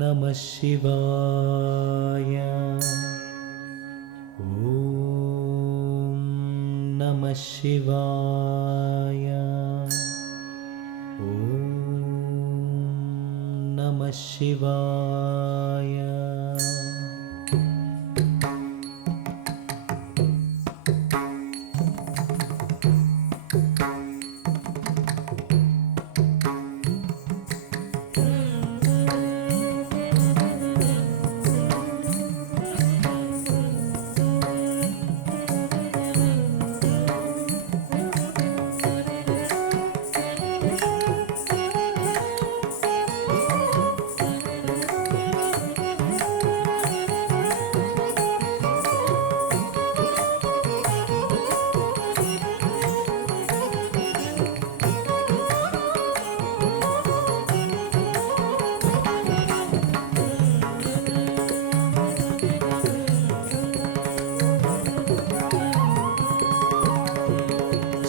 नमः शिवाय। ॐ नमः शिवाय। ॐ नमः शिवाय।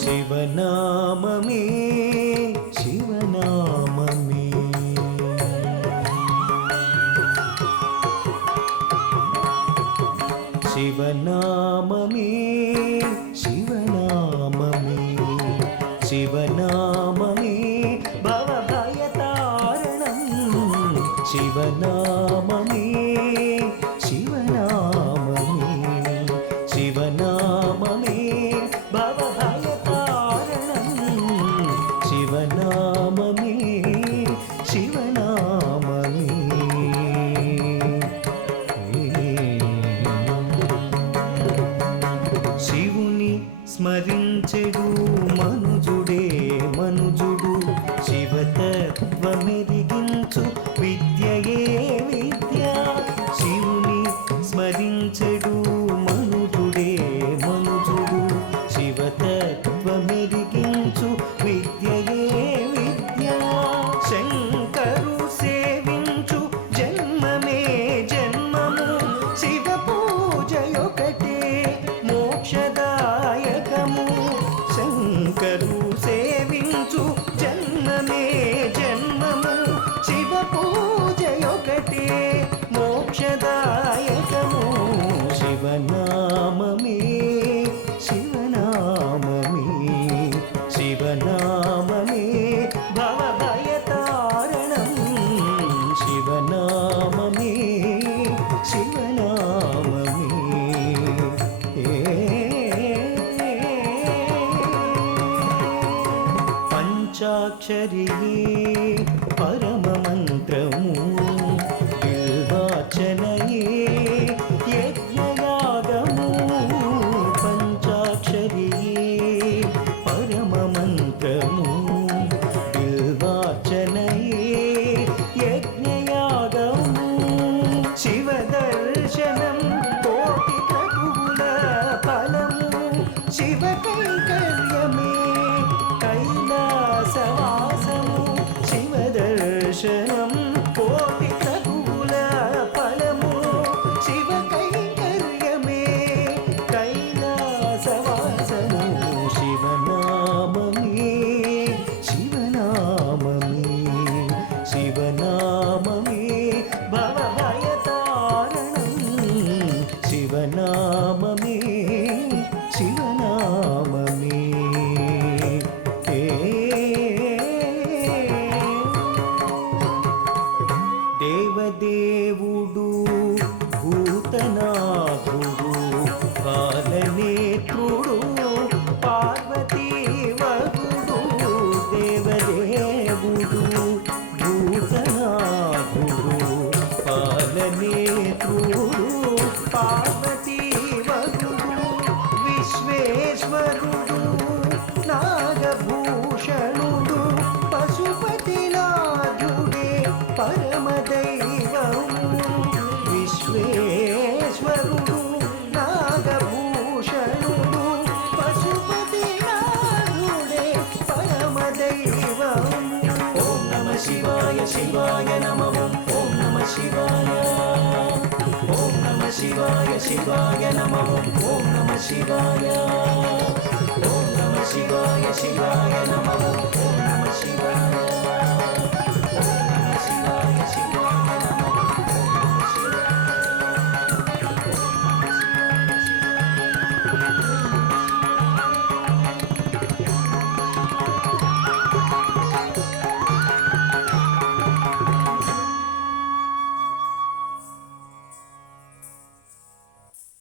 शिवनाममे शिवनाममे शिवनाममे शिवनाममे शिवनाममे भवभयतारणं शिवनाममे शिवनाममे शिवनाममे शिवनाममे शिवनाममे शिवुनि स्मरिंచెडु मनुजुडे मनुजुडु शिवतत्वमेरिगिंचु विद्यये विद्य शिवुनि स्मरिंచెडु मनुजुडे मनुजुडु शिवतत्वमेरिगिंचु विद्यये विद्य शंकरु सेविंचु जन्ममे जन्ममु शिव पूजयोकटे मोक्षदायकमु शंकरु सेविंचु जन्ममे जन्ममु शिव पूजयोकटे मोक्षदायकमु शिवनाममे शिवनाममे शिवनाममे भवभयतारणं शिवनाममे शिवनाममे पंचाक्षरी परममन्त्रमु बिल्वार्चनये यज्ञयागमु पंचाक्षरी परममन्त्रमु बिल्वार्चनये यज्ञयागमु शिवदर्शनं कोटिप्रभुल फलमु शिवकैङ्कर्यमे कैलासवासमु शिवदर्शनं कोटिप्रभुल फलमु शिवकैङ्कर्यमे कैलासवासमु शिवनाममे शिवनाममे शिवनाममे भवभयतारणं शिवनाममे शिवनाममे देवदेवुडु भूतनाथुडु कालनेत्रुडु पार्वती वगुडु देवदेवुडु भूतनाथुडु कालनेत्रुडु पार्वती वगुडु వరుడు నాగభూషణుడు పశుపతినాథుడే పరమదైవము విశ్వేశ్వరుడు నాగభూషణుడు పశుపతినాథుడే పరమదైవము. ఓం నమ శివాయ శివాయ నమః. ఓం నమ శివాయ. ఓం నమ శివాయ శివాయ నమః. ఓం నమ శివాయ. ఓం నమ శివాయ శివాయ నమః. ఓం నమ శివాయ.